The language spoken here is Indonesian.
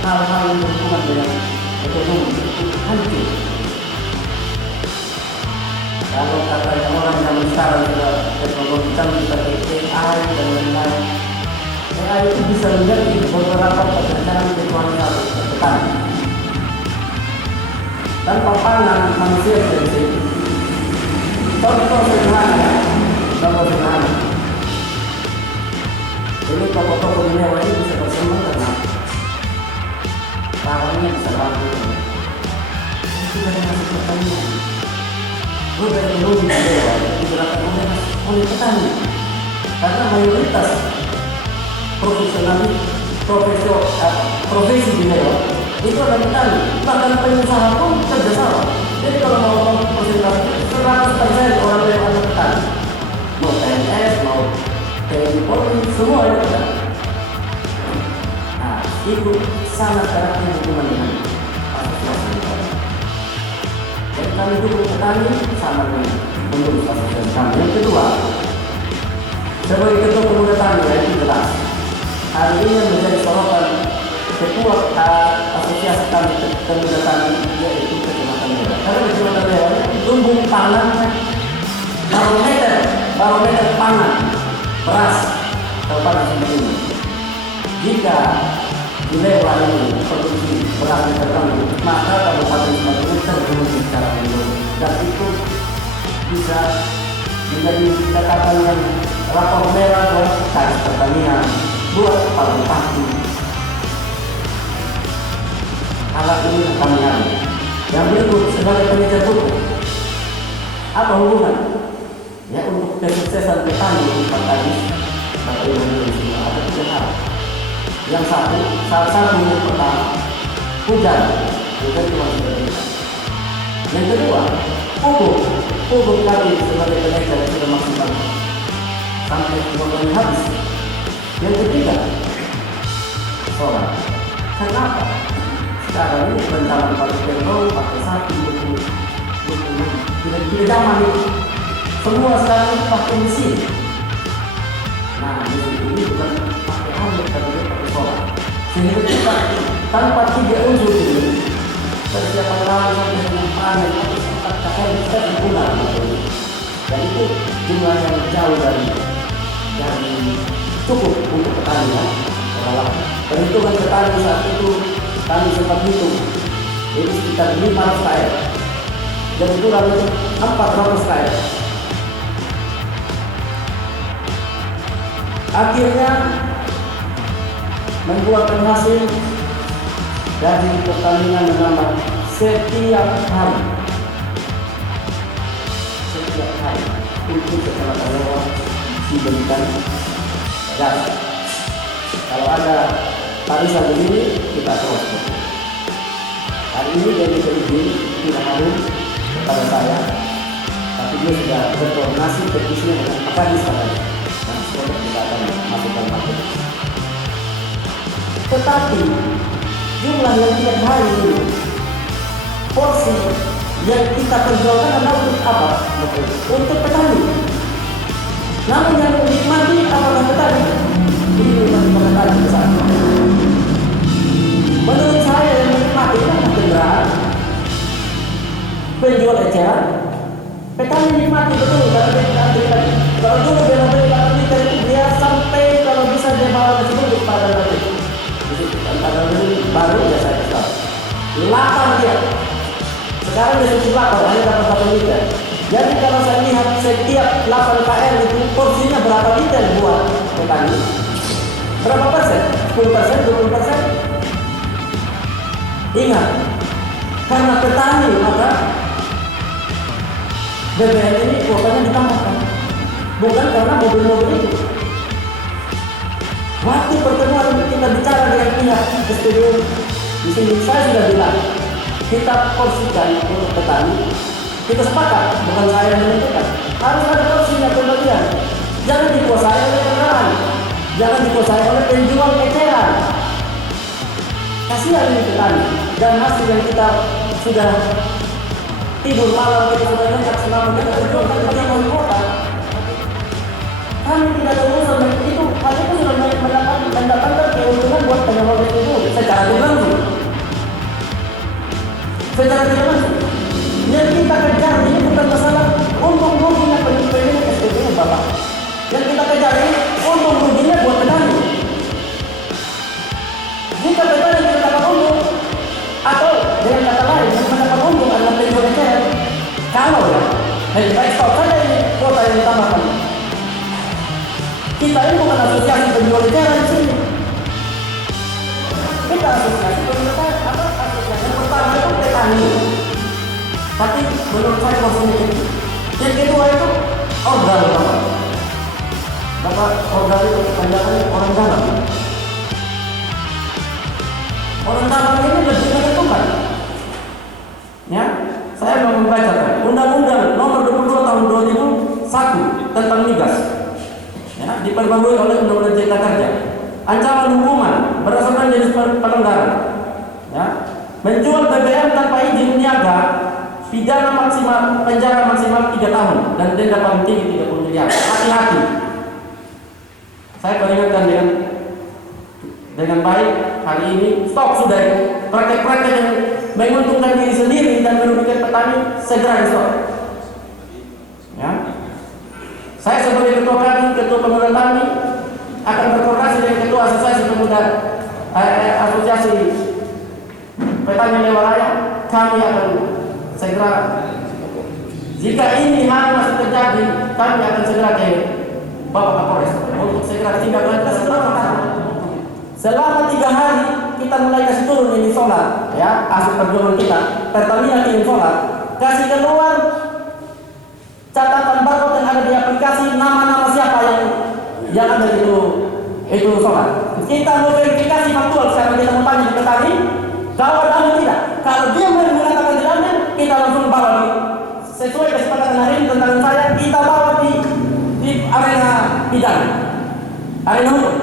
hal-hal yang berhubungan dengan ekonomi itu hancur. Kalau katanya orang zaman sekarang sudah teknologi canggih pakai AI dan lain-lain, AI itu bisa menjadi beberapa pekerjaan kecuali petani. Tanpa pangan manusia sensitif. Contoh sederhana, contoh sederhana. Ini toko-toko mewah ini bisa berkembang karena barangnya bisa laku. Itu dari hasil pertanian. Roda ekonomi mewah digerakkan oleh petani. Karena mayoritas profesi di mewah itu adalah petani. Bahkan pengusaha pun kerja sama. Jadi kalau mau persentase 100% orang yang ada petani, mau PNS, mau TNI Polri, semua itu ada. Nah, itu sangat erat hubungan dengan asosiasi petani. Jadi kami dukung petani sama dengan mengurus asosiasi kami. Yang kedua, sebagai ketua pemuda tani, itu jelas. Hari ini yang menjadi sorotan ketua asosiasi kami pemuda tani yaitu Kecamatan Mewah. Karena Kecamatan Mewah lumbung pangannya barometer pangan beras Kabupaten Sumedang. Jika di Mewah ini produksi beras terganggu, maka Kabupaten Sumedang terganggu secara menyeluruh, dan itu bisa menjadi catatan yang rapor merah buat Dinas Pertanian, buat Pak Bupati. Alat ini kami ambil. Yang berikut sebagai penelitian hukum, apa hubungan? Ya, untuk kesuksesan petani di Patanis atau Indonesia ada 3 hal. Yang salah satu yang pertama, hujan. Hujan cuma seperti. Yang kedua, pupuk kami sebagai penelitian sudah maksimal sampai 2 kali habis. Yang ketiga, solar. Kenapa? Sekarang ini rencana pakai petrol, pakai sapi, tidak zaman itu. Semua sekarang pakai mesin. Nah, mesin ini bukan pakai air, tapi pakai solar. Sehingga kita tanpa 3 unsur ini, persiapan lahan sampai dengan panen atau sempat capai bisa sempurna. Dan itu jumlah yang jauh dari cukup untuk petani ya. Perhitungan petani saat itu kami sempat hitung, itu sekitar 500 km dan kurang itu 400 km. Akhirnya membuahkan hasil dari pertandingan menambah setiap hari untuk Kecamatan Mewah diberikan gas. Kalau ada tarisan begini kita terus. Hari ini dari izin tidak hadir kepada saya, tapi dia sudah berkoordinasi teknisnya dengan apa di sana. Dan semoga kita akan masukkan paket. Tetapi jumlah yang tidak hari ini, porsi yang kita perjualkan adalah untuk apa? Untuk petani. Namun yang menikmati apakah petani? Ini bukan petani besar. Menurut saya yang menikmati adalah kendaraan, penjual eceran. Petani nikmati betul karena dia tidak antri. Kalau dulu bela-bela liter dia sampai kalau bisa dia bawa ke situ pada nanti. Pada nanti baru dia saya kesal. 8 dia. Sekarang dia sudah 8 hanya dapat 1 liter. Jadi kalau saya lihat setiap 8 km itu porsinya berapa liter buat petani? Berapa persen? 10%, 20%? Ingat, karena petani maka BBM ini kuotanya ditambahkan, bukan karena mobil-mobil itu. Waktu pertemuan kita bicara dengan pihak SPBU di sini, saya sudah bilang kita porsikan untuk petani. Kita sepakat, bukan saya yang menentukan. Harus ada porsinya pembagian. Jangan dikuasai oleh kendaraan, jangan dikuasai oleh penjual eceran. Kasihan ini petani, dan hasil yang kita sudah tidur malam kita sudah nyenyak selama kita berjuang kita mau kota. Kami tidak ada urusan dengan itu, hal itu sudah mendapatkan keuntungan buat penyewa itu secara tunggal. Jika petani tidak dapat untung, atau dengan kata lain yang mendapat untung adalah penjual eceran, kalau ya, lebih baik stop saja ini kuota yang ditambahkan. Kita ini bukan asosiasi penjual eceran di sini. Kita asosiasi penjual eceran, asosiasi yang pertama itu petani. Tapi menurut saya porsinya kecil. Yang kedua itu organ Bapak. Bapak organ itu kepanjangannya orang dalam. Orang dalam ini lebih menentukan. Ya, saya mau membacakan Undang-Undang Nomor 22 Tahun 2001 tentang migas. Ya, diperbarui oleh Undang-Undang Cipta Kerja. Ancaman hukuman berdasarkan jenis pelanggaran. Ya, menjual BBM tanpa izin niaga, pidana maksimal, penjara maksimal 3 tahun dan denda paling tinggi 30 miliar. Hati-hati. Saya peringatkan dengan baik hari ini, stop sudah praktek-praktek yang menguntungkan diri sendiri dan merugikan petani, segera di stop. Ya. Saya sebagai ketua kami, ketua pemuda tani akan berkoordinasi dengan ketua asosiasi pemuda, asosiasi petani lewat raya. Kami akan segera, jika ini hal masih terjadi, kami akan segera ke Bapak Kapolres untuk segera tindak lanjut. Selama 3 hari kita mulai kasih turun ini solar, ya, hasil perjuangan kita. Pertamina kirim solar, kasih keluar catatan barcode yang ada di aplikasi, nama-nama siapa yang ada itu solar. Kita mau verifikasi faktual, sekarang kita mau tanya ke petani, kalau ada tidak. Kalau dia mengatakan tidak ada, kita langsung bawa sesuai kesepakatan hari ini tentang saya, kita bawa di arena pidana, arena hukum.